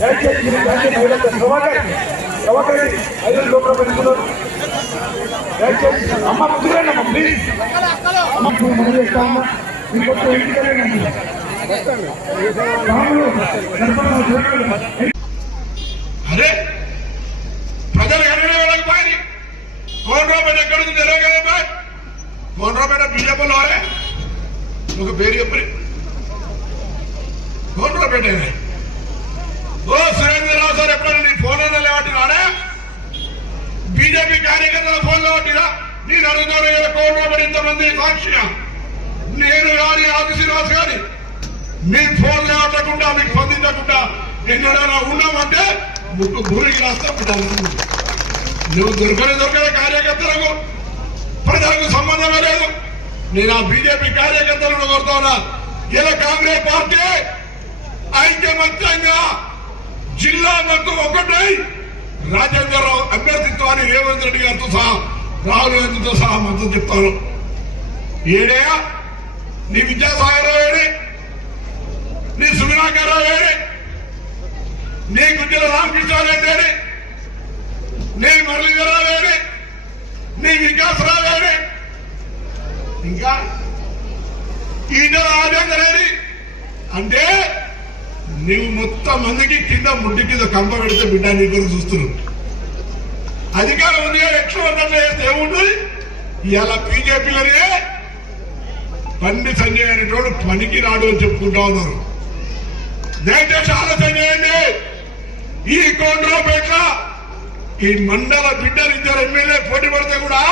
దయచేసి ఐదు లోపల పెట్టుకున్నారు దయచేసి అమ్మ ముందుగానమ్మ ప్లీజ్ అమ్మ మనం చేస్తామా ఇంకొక ఇంటికెళ్ళండి అదే ప్రజలు ఎన్నడూ వాళ్ళకి బాయ్. రూపాయలు ఎక్కడ ఉంది తెలియదు కదా బీజేపీలో ఒక పేరు చెప్పలేదు ఫోన్లో పెట్టేది. ఓ సురేంద్రరావు సార్ ఎప్పుడైనా నీ ఫోన్ లేవట్టినాడా బీజేపీ కార్యకర్తల ఫోన్లో లేవట్టినా నేను అడుగుతాను కోట్లో పడి ఇంతమంది సాక్షిగా. నేను కానీ ఆది శ్రీనివాస్ గారి మీ ఫోన్ లేవటకుండా మీకు స్పందించకుండా ఎన్నడైనా ఉన్నామంటే ముక్కు గురికి రాస్తా పెట్టాలి నువ్వు దొరకని దొరకని కార్యకర్తలకు ప్రజలకు సంబంధమే లేదు. నేను ఆ బీజేపీ కార్యకర్తలను కోరుతా ఉన్నా. ఇలా కాంగ్రెస్ పార్టీ ఐక్యమత్యంగా జిల్లా మొత్తం ఒకటై రాజేంద్ర రావు అభ్యర్థిత్వాన్ని రేవంత్ రెడ్డి గారితో సహా రాహుల్ గాంధీతో సహా మద్దతు చెప్తాను ఏడేయా నీ విద్యాసాగరరావు ఏడే? నీ సుమినాకరావు ఏడే? నీ గుడ్డల రామకృష్ణారెడ్డి ఏడే? నీ మురళీధరరావు ఏడే? నీ వికాసరావు ఏడే? ఇంకా ఈయన రాజేందర్ అంటే నువ్వు మొత్తం మందికి కింద ముడ్డి కింద కంప పెడితే బిడ్డ నీ కొరకు చూస్తున్నావు అధికారం ఉంది ఎక్కువ ఉన్నట్లయితే ఏముంటుంది ఇలా బీజేపీలనే పండి సంజయ్ అనేటోడు పనికి రాడు అని చెప్పుకుంటా ఉన్నారు. దయచేసి ఆలోచన చేయండి. ఈ కోండ్రాపేట ఈ మండల బిడ్డలు ఇద్దరు ఎమ్మెల్యే పోటీ పడితే కూడా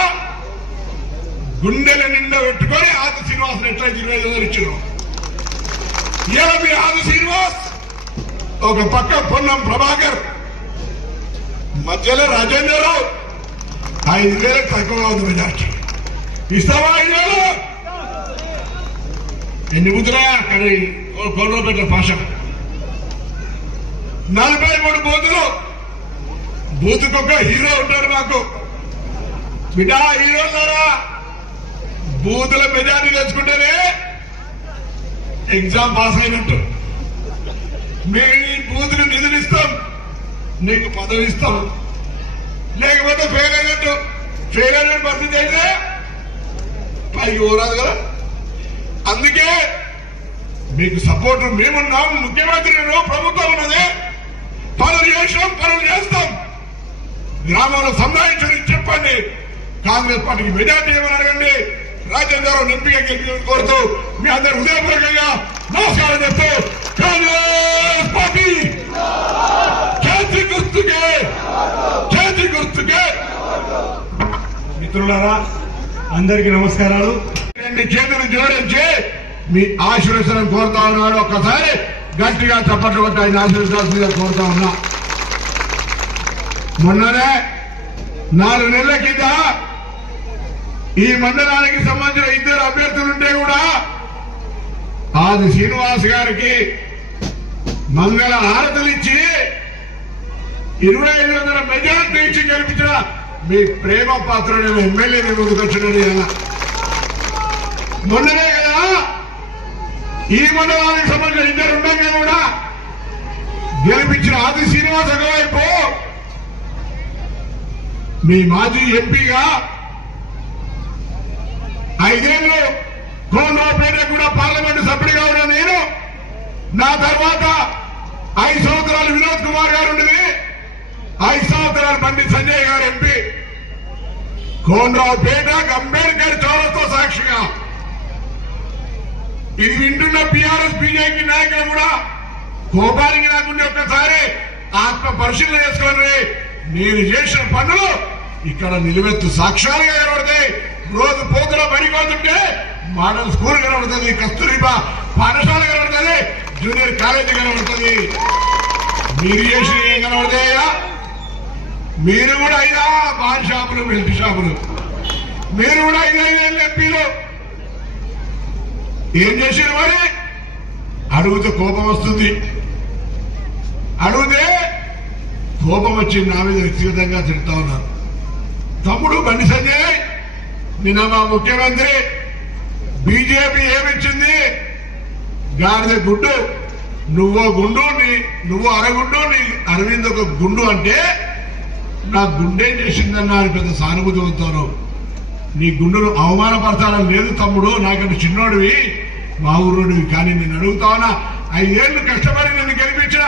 గుండెల నిండా పెట్టుకొని ఆది శ్రీనివాస్ ఎట్లా ఇరవై ఐదు వందలు ఇచ్చారు? ఆది శ్రీనివాస్. ఒక పక్క పొన్నం ప్రభాకర్. మధ్యలో రాజేంద్రరావు. ఐదు వేలకు తక్కువగా ఉంది మెజార్టీ. ఇస్తావా ఐదు వేలు? ఎన్ని బూతులయా అక్కడ కొల్లపేట భాష నలభై మూడు బూతులు. బూతుకొక హీరో ఉంటారు మాకు. బిడ్డ ఉన్నారా బూతుల మెజార్టీ తెచ్చుకుంటేనే ఎగ్జామ్ పాస్ అయినట్టు. మేము ఈ బూతులు నిధులు ఇస్తాం నీకు పదవి ఇస్తాం. లేకపోతే ఫెయిల్ అయినట్టు. ఫెయిల్ అయిన పరిస్థితి అయితే పైకి పోరాదు కదా. అందుకే మీకు సపోర్ట్ మేమున్నాం ముఖ్యమంత్రి ప్రభుత్వం ఉన్నది. పనులు చేసాం పనులు చేస్తాం. గ్రామంలో సంబంధించి చెప్పండి. కాంగ్రెస్ పార్టీకి మెజార్టీ ఏమని అడగండి. రాజేంద్ర ఎంపీగా గెలిపి కోరుతూ మీ అందరు హృదయపూర్వకంగా నమస్కారం చెప్తూ కాంగ్రెస్ పార్టీ చేతి గుర్తుకే చేతి గుర్తుకే మిత్రులారా అందరికీ నమస్కారాలు. రెండు చేతులు జోడించి మీ ఆశీర్వచనం కోరుతా ఉన్నాడు ఒక్కసారి గట్టిగా చప్పట్లు కొట్టి ఆయన ఆశీర్వదించాల్సిందిగా కోరుతా ఉన్నా. మొన్ననే నాలుగు నెలల కింద ఈ మండలానికి సంబంధించిన ఇద్దరు అభ్యర్థులుంటే కూడా ఆది శ్రీనివాస్ గారికి మంగళ హారతులు ఇచ్చి ఇరవై ఐదు వందల మెజార్టీ ఇచ్చి గెలిపించిన మీ ప్రేమ పాత్రుడైన ఎమ్మెల్యే మీ ముందుకు వచ్చినది మొన్ననే కదా ఈ మండలానికి సంబంధించిన ఇద్దరు ఉండగా కూడా గెలిపించిన ఆది శ్రీనివాస్ ఒకవైపు మీ మాజీ ఎంపీగా ఐదేళ్ళు కోనరావుపేట కూడా పార్లమెంటు సభ్యుడిగా ఉన్న నేను నా తర్వాత ఐదు సంవత్సరాలు వినోద్ కుమార్ గారు ఉండేది. ఐదు సంవత్సరాలు బండి సంజయ్ గారు ఎంపీ. కోనరావుపేట అంబేద్కర్ చౌరస్తో సాక్షిగా. ఇది వింటున్న బీఆర్ఎస్ బీజేపీ నాయకులు కూడా కోపానికి రాకుండా ఒక్కసారి ఆత్మ పరిశీలన చేసుకోండి. నేను చేసిన పనులు ఇక్కడ నిలువెత్తు సాక్ష్యాలుగా కనబడతాయి. రోజు పోతుల బడిపోతుంటే మోడల్ స్కూల్ కనబడుతుంది కస్తూరిబా పాఠశాల కనబడుతుంది జూనియర్ కాలేజీ కనబడుతుంది. మీరు చేసిన ఏం కనబడతాయా మీరు కూడా అయినా బాల్ షాపులు మిల్క్ షాపులు. మీరు కూడా ఐదు ఎంపీలు ఏం చేశారు మరి? అడుగుతే కోపం వస్తుంది. అడిగితే కోపం వచ్చి నా మీద వ్యక్తిగతంగా తిడతా ఉన్నారు. తమ్ముడు బండి సంజయ్ నిన్న మా ముఖ్యమంత్రి బీజేపీ ఏమిచ్చింది? గాడిద గుడ్డు. నువ్వో గుండు నీ నువ్వు అరగుండు నీ అరవింద్ ఒక గుండు అంటే నా గుండెం చేసిందన్న అని పెద్ద సానుభూతి అవుతారు నీ గుండెను అవమానపరచాలని లేదు తమ్ముడు నాకంటే చిన్నోడివి మా ఊరుడివి కానీ నేను అడుగుతావునా ఐదేళ్ళు కష్టపడి నన్ను గెలిపించిన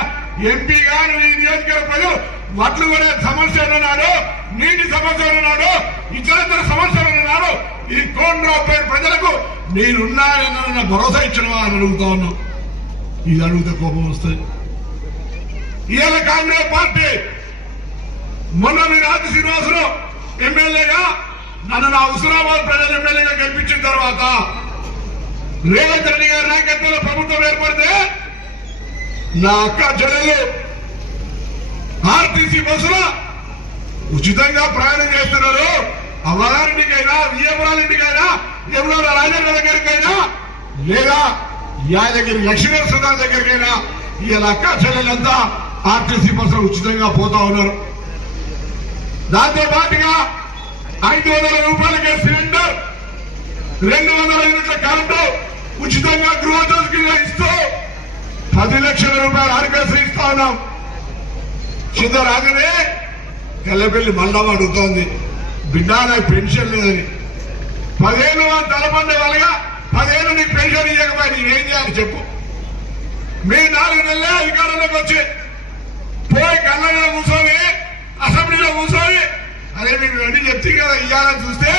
ఎంపీగా నీ నియోజకవర్గ ప్రజలు వడ్లు కూడా సమస్యలు ఉన్నాడు నీటి సమస్యలు ఉన్నాడు ఇతర సమస్యలు ఉన్నాడు. ఈ కోండ్రాపేట ప్రజలకు నేనున్నానన్న భరోసా ఇచ్చినవా అని అడుగుతా ఉన్నాం. ఇది అడిగితే కోపం వస్తుంది ఇవాళ కాంగ్రెస్ పార్టీ మొన్న మీరు ఆది శ్రీనివాసరావు ఎమ్మెల్యేగా నన్ను నా హుస్నాబాద్ ప్రజలు ఎమ్మెల్యేగా గెలిపించిన తర్వాత రేవంత్ రెడ్డి గారి నాయకత్వంలో ప్రభుత్వం ఏర్పడితే నా అక్క చెల్లెలు ఆర్టీసీ బస్సులో ఉచితంగా ప్రయాణం చేస్తున్నారు. అమ్మగారింటికైనా విజయపురాలింటికైనా యమున రాజేంద్ర దగ్గరికైనా? లేదా యాదగిరి లక్ష్మీనరసింహ దగ్గరికైనా? ఇలా అక్క చెల్లెలంతా ఆర్టీసీ బస్సులు ఉచితంగా పోతా ఉన్నారు. దాంతో పాటుగా ఐదు వందల రూపాయలకే సిలిండర్ రెండు వందల యూనిట్ల కరెంటు ఉచితంగా గృహజ్యోతికి ఇస్తూ పది లక్షల రూపాయలు ఆరోగ్యశ్రీ ఇస్తా ఉన్నాం. కింద రాగానే తెల్లపెల్లి మళ్ళా అడుగుతోంది. బిడ్డ నాకు పెన్షన్ లేదని. పదేళ్ళు వాళ్ళు తలపండే వాళ్ళగా పదేళ్ళు నీకు పెన్షన్ ఇవ్వకపోయి నేనేం చేయాలి చెప్పు. మీ నాలుగు నెలలే అధికారంలోకి వచ్చి పోయి కళ్ళగా కూర్చొని అసెంబ్లీలో కూర్చొని అరే మేము అన్ని చెప్తే కదా ఇయ్యాలని చూస్తే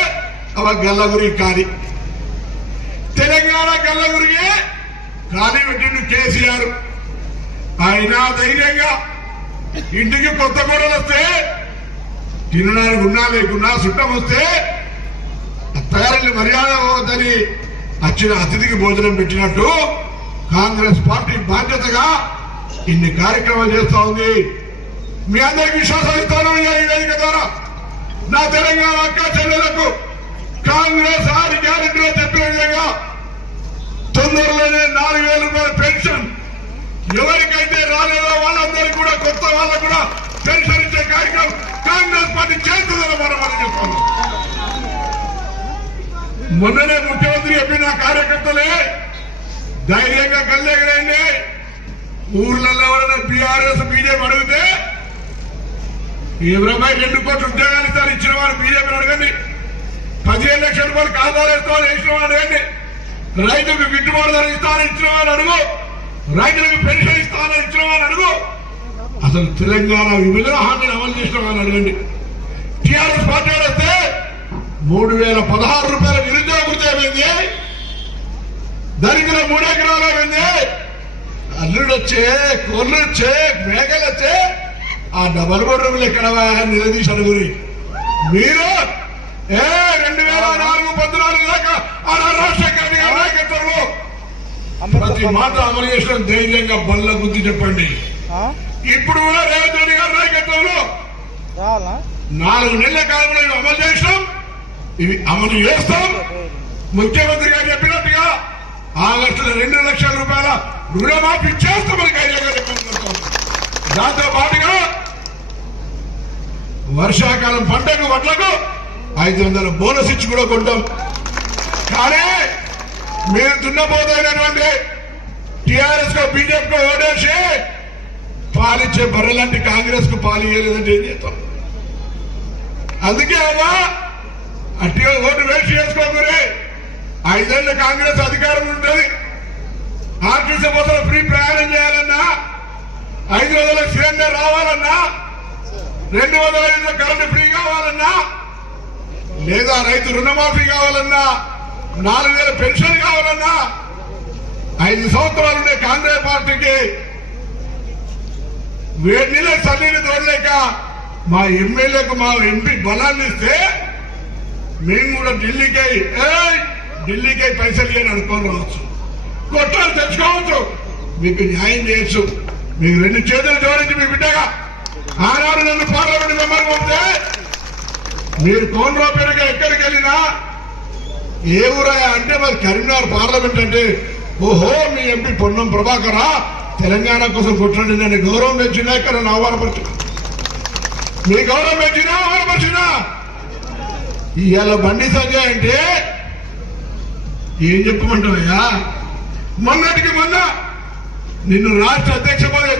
అవ గల్లగురి కాని. తెలంగాణ గల్లగురికి ఖాళీ పెట్టిండు కేసీఆర్. ఆయన ధైర్యంగా ఇంటికి కొత్త కోడలు వస్తే తినడానికి ఉన్నా లేకున్నా చుట్టం వస్తే అత్తగారిని మర్యాద పోవద్దని వచ్చిన అతిథికి భోజనం పెట్టినట్టు కాంగ్రెస్ పార్టీ బాధ్యతగా ఇన్ని కార్యక్రమాలు చేస్తా ఉంది. మీ అందరికి విశ్వాసం ఇస్తాను ఈ వేదిక ద్వారా. నా తెలంగాణ అక్క చెల్లెలకు కాంగ్రెస్ ఆరు గ్యారెంటీలో చెప్పిన విధంగా తొందరలోనే నాలుగు వేల రూపాయల పెన్షన్ ఎవరికైతే రాలేదో కూడా కొత్త వాళ్ళకు కూడా పెన్షన్ ఇచ్చే కార్యక్రమం కాంగ్రెస్ పార్టీ చేస్తుందని మనం మనం చెప్తాము మొన్ననే ముఖ్యమంత్రి చెప్పిన కార్యకర్తలే ధైర్యంగా కళ్ళెగరండి ఊర్లలో ఎవరైనా బీఆర్ఎస్ బీజేపీ అడిగితే ఇరవై రెండు కోట్ల ఉద్యోగాలు ఇస్తారు ఇచ్చిన వారు బీజేపీని అడగండి. పదిహేను లక్షల రూపాయలు కాపాలు వేస్తామని ఇచ్చిన వారు అడగండి. రైతుకు గిట్టుబాటు ధర ఇస్తానని ఇచ్చిన వారు అడుగు. రైతులకు పెన్షన్ ఇస్తానని ఇచ్చిన వారు అడుగు. అసలు తెలంగాణ విభజన హామీని అమలు చేసిన వారు అడగండి. టీఆర్ఎస్ పార్టీ వస్తే మూడు వేల పదహారు రూపాయల నిరుద్యోగ వృత్తి దరిద్ర మూడెకరాలు ఏమైంది అల్లుడొచ్చే వచ్చే వచ్చే ఆ డబల్ బెడ్రూమ్లు ఎక్కడ నిలదీసి అడుగురి మీరు? ఏ రెండు వేల నాలుగు పద్నాలుగు దాకా ఆ రాజశేఖర నాయకత్వంలో ప్రతి మాట అమలు చేసిన ధైర్యంగా బల్ల బుద్ధి చెప్పండి. ఇప్పుడు కూడా రేవంత్ రెడ్డి గారి నాయకత్వంలో నాలుగు నెలల కాలంలో ఇవి అమలు చేస్తాం ఇవి అమలు చేస్తాం. ముఖ్యమంత్రి గారు చెప్పినట్టుగా ఆగస్టులో రెండు లక్షల రూపాయల రుణమాఫీ చేస్తామని చెప్పగలుగుతాం దాంతో పాటుగా వర్షాకాలం పంటకు వడ్లకు ఐదు వందల బోనస్ ఇచ్చి కూడా కొంటాం. కానీ మేము దున్నపోతైనటువంటి టిఆర్ఎస్ కో బీజేపీ కో ఓటేసి పాలిచ్చే బర్రెలాంటి కాంగ్రెస్కు పాలు ఇవ్వలేదంటే ఏం చేస్తాం? అందుకే అవ్వా అట్టిగా ఓటు వేస్ట్ చేసుకోకూరే ఐదేళ్ళ కాంగ్రెస్ అధికారం ఉంటుంది. ఆర్టీసీ బస్సులు ఫ్రీ ప్రయాణం చేయాలన్నా ఐదు వందల సిలిండర్ రావాలన్నా రెండు వందల ఐదు కరెంటు ఫ్రీ కావాలన్నా లేదా రైతు రుణమాఫీ కావాలన్నా నాలుగు వేల పెన్షన్ కావాలన్నా ఐదు సంవత్సరాలు ఉండే కాంగ్రెస్ పార్టీకి వేడి నీళ్ళ చల్లీని తోడలేక మా ఎమ్మెల్యేకు మా ఎంపీ బలాన్ని ఇస్తే మేము కూడా ఢిల్లీకి ఏయ్, ఢిల్లీకి పైసలు లేని అనుకోని రావచ్చు. కొట్టాలు తెచ్చుకోవచ్చు. మీకు న్యాయం చేయొచ్చు. మీకు రెండు చేతులు జోడించి మీ బిడ్డగా ఆనాడు నన్ను పార్లమెంట్ మెంబర్ పంపితే మీరు కోనరా పేరుగా ఎక్కడికి వెళ్ళినా ఏ ఊరా అంటే మరి కరీంనగర్ పార్లమెంట్ అంటే ఓహో మీ ఎంపీ పొన్నం ప్రభాకరా తెలంగాణ కోసం కొట్టండి నేను గౌరవం పెంచినా ఇక్కడ నా అవమానపరిచిన మీ గౌరవం పెంచినా అవమానపరిచినా ఇవాళ బండి సంజయ్ అంటే ఏం చెప్పమంటావయ్యా? మొన్నటికి మొన్న నిన్ను రాష్ట్ర అధ్యక్ష పదవి